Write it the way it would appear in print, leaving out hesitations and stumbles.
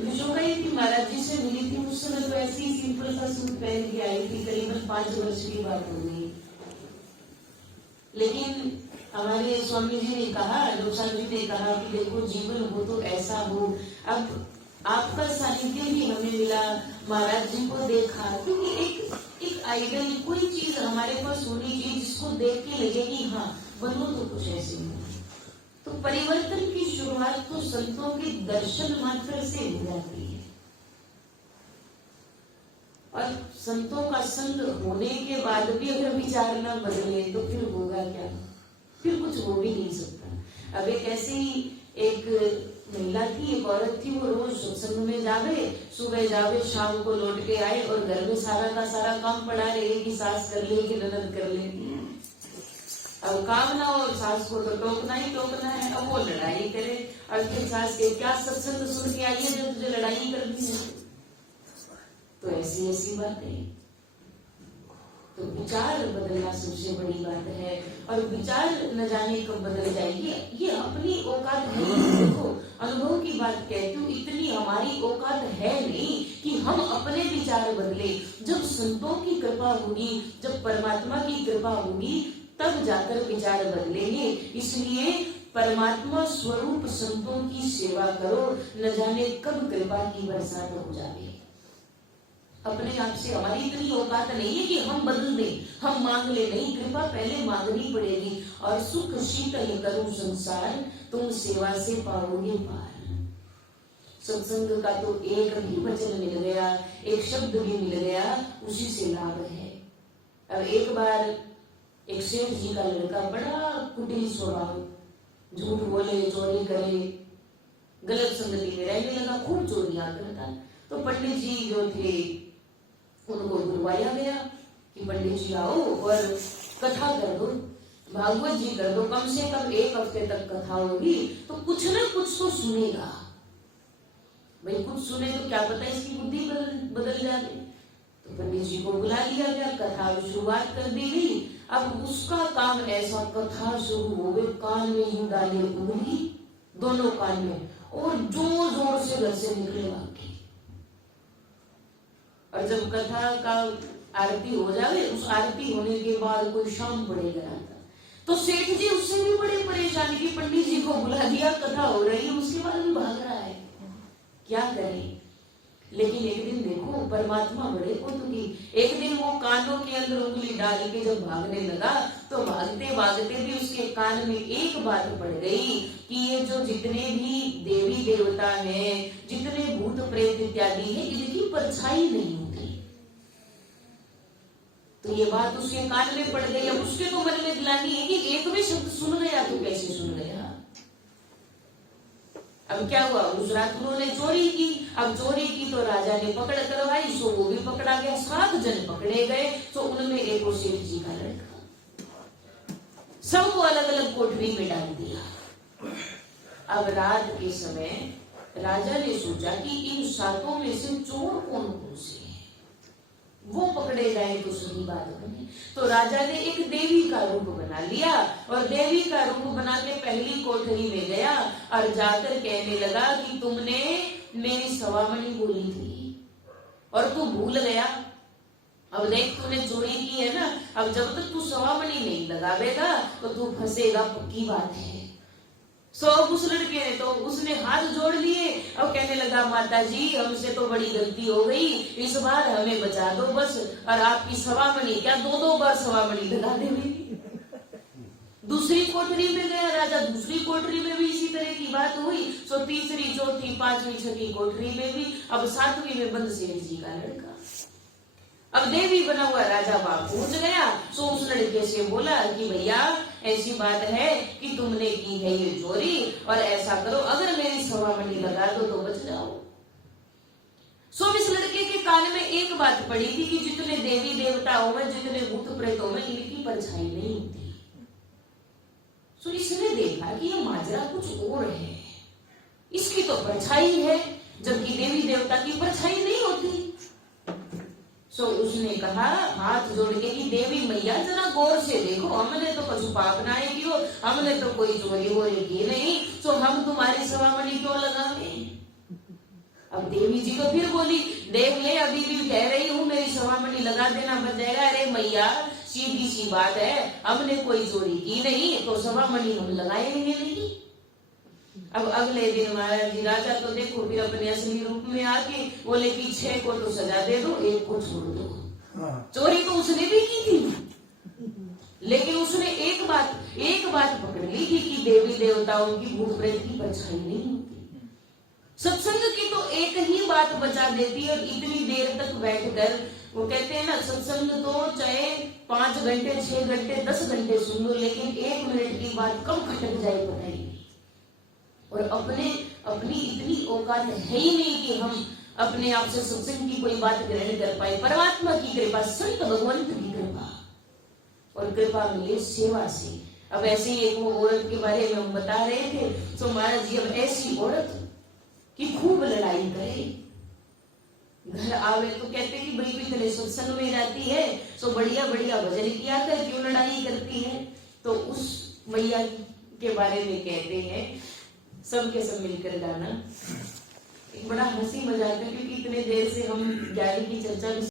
विशोकाई थी महाराज जी से मिली थी, उस समय तो ऐसे ही सिंपल सा सूट पहन के आई थी, करीबन 5 वर्ष की बात हो गई। लेकिन हमारे स्वामी जी ने कहा, लोचान जी ने कहा कि देखो जीवन हो तो ऐसा हो। अब आपका सानिध्य भी हमें मिला, महाराज जी को देखा, क्योंकि एक आइडल कोई चीज हमारे पास होनी चाहिए जिसको देख के लगे कि हाँ बनो तो कुछ ऐसे हो। तो परिवर्तन की शुरुआत तो संतों के दर्शन मात्र से हो जाती है, और संतों का संग होने के बाद भी अगर विचार न बदले तो फिर होगा क्या, फिर कुछ हो भी नहीं सकता। अब एक ऐसी एक महिला थी, एक औरत थी, वो रोज सत्संग में जावे, सुबह जावे, शाम को लौट के आए, और घर में सारा का सारा काम पड़ा रहे कि सास कर ले कि ननद कर ले। अब काम ना हो, सास को तो टोकना ही टोकना है, अब वो लड़ाई करे, और फिर सास के क्या सत्संग सुन के आई है जो तुझे लड़ाई करनी है। तो ऐसी ऐसी बातें, तो विचार बदलना सबसे बड़ी बात है, और विचार न जाने कब बदल जाएगी, ये अपनी औकात है। देखो अनुभव की बात कहती हूँ, इतनी हमारी औकात है नहीं कि हम अपने विचार बदले। जब संतों की कृपा होगी, जब परमात्मा की कृपा होगी, तब जाकर विचार बदलेंगे। इसलिए परमात्मा स्वरूप संतों की सेवा करो, न जाने कब कृपा की बरसात हो जाए। अपने आप से हमारी इतनी औकात नहीं है कि हम बदल दें, हम मांग ले, नहीं, कृपा पहले मांगनी पड़ेगी। और सुख शीतल करूं संसार, तुम सेवा से पाओगे पार। सत्संग का तो एक भी वचन मिल गया, एक शब्द भी मिल गया, उसी से लाभ है। अब एक बार एक सेठ जी का लड़का, बड़ा कुटिल स्वभाव, झूठ बोले, चोरी करे, गलत संगति में रहने लगा, खूब चोरियां करता। तो पंडित जी जो थे उनको बुलवाया गया कि पंडित जी आओ और कथा कर दो, भागवत जी कर दो, कम से कम 1 हफ्ते तक कथा होगी तो कुछ ना कुछ तो सुनेगा। भाई कुछ सुने तो क्या पता इसकी बुद्धि बदल जाए। तो पंडित जी को बुला लिया गया, कथा शुरुआत कर दी गई। अब उसका काम ऐसा, कथा शुरू हो गई, कान में यूं डाले उंगली, दोनों कान में, और जोर जोर से घर से निकले वाक्य। और जब कथा का आरती हो जाए, उस आरती होने के बाद कोई शाम पड़ेगा आता, तो सेठ जी उससे भी बड़े परेशान की पंडित जी को बुला दिया, कथा हो रही है, उसके बाद भी भाग रहा है, क्या करें। लेकिन एक दिन देखो परमात्मा बड़े कौतुकी, एक दिन वो कानों के अंदर उंगली डाल के जब भागने लगा, तो भागते भागते भी उसके कान में एक बात पड़ गई कि ये जो जितने भी देवी देवता हैं, जितने भूत प्रेत इत्यादि हैं, इनकी परछाई नहीं होती। तो ये बात उसके कान में पड़ गई। अब उसके तो मन में दिलानी है कि एक भी शब्द सुन गया तो कैसे सुन गया। अब क्या हुआ, उस रात उन्होंने चोरी की। अब चोरी की तो राजा ने पकड़ करवाई, सो वो भी पकड़ा गया, 7 जन पकड़े गए। तो उनमें एक वो सेठ जी का लड़का, सबको अलग अलग कोठरी में डाल दिया। अब रात के समय राजा ने सोचा कि इन 7 में से चोर कौन कौन से हैं, वो पकड़े गए तो सही बात बनी। तो राजा ने एक देवी का रूप बना लिया, और देवी का रूप बना के पहली कोठरी में गया, और जाकर कहने लगा कि तुमने मेरी सवामणि बोली थी और तू भूल गया। अब देख तूने चोरी की है ना, अब जब तक तू सवामणि नहीं लगावेगा तो तू फंसेगा, पक्की बात है। सो उस लड़के ने तो उसने हाथ जोड़ लिए और कहने लगा, माता जी हमसे तो बड़ी गलती हो गई, इस बार हमें बचा दो बस, और आपकी सवामणि क्या 2-2 बार सवामणि लगा देंगे। दूसरी कोठरी में गया राजा, दूसरी कोठरी में भी इसी तरह की बात हुई। सो तीसरी, चौथी, 5वीं, 6वीं कोठरी में भी, अब 7वीं में बंद सेठ जी का लड़का। अब देवी बना हुआ राजा वहां पहुंच गया। सो उस लड़के से बोला कि भैया ऐसी बात है कि तुमने की है ये चोरी, और ऐसा करो अगर मेरी सवामणि लगा दो तो बच जाओ। सो इस लड़के के कान में एक बात पड़ी थी कि जितने देवी देवताओं में, जितने भूत प्रेतों में, इनकी परछाई नहीं होती। सो इसने देखा कि ये माजरा कुछ और है, इसकी तो परछाई है जबकि देवी देवता की परछाई नहीं होती। सो उसने कहा हाथ जोड़ के कि देवी मैया जरा गौर से देखो, हमने तो कुछ पाप ना की हो, हमने तो कोई चोरी वोरी की नहीं, सो हम तुम्हारी सवामणि क्यों लगावे। अब देवी जी तो फिर बोली, देख ले अभी भी कह रही हूँ मेरी सभामणि लगा देना बच जाएगा। अरे मैया सीधी सी बात है, हमने कोई चोरी की नहीं तो सभामणि हम लगाएंगे नहीं। अब अगले दिन महाराज जी राजा तो देखो फिर अपने असली रूप में आके बोले कि 6 को तो सजा दे दो, 1 को छोड़ दो। चोरी तो उसने भी की थी, लेकिन उसने एक बात पकड़ ली थी कि देवी देवताओं की भूत प्रेत की परछाई नहीं होती। सत्संग की तो एक ही बात बचा देती है। और इतनी देर तक बैठकर वो कहते हैं ना, सत्संग तो चाहे 5 घंटे 6 घंटे 10 घंटे सुन लो, लेकिन 1 मिनट की बात कब खटक जाए पता ही नहीं। और अपनी इतनी औकात है ही नहीं कि हम अपने आप से सत्संग की कोई बात ग्रहण कर पाए। परमात्मा की कृपा, संत भगवंत की कृपा, और कृपा मिले सेवा से। अब ऐसे ही एक वो औरत के बारे में हम बता रहे थे, तो महाराज जी अब ऐसी औरत कि खूब लड़ाई करे, घर आवे तो कहते कि बड़ी इतने सत्संग में रहती है तो बढ़िया बढ़िया भजन किया कर, क्यों लड़ाई करती है। तो उस मैया के बारे में कहते हैं, सबके सब मिलकर गाना। एक बड़ा हंसी मजाक है, क्योंकि इतने देर से हम ज्ञान की चर्चा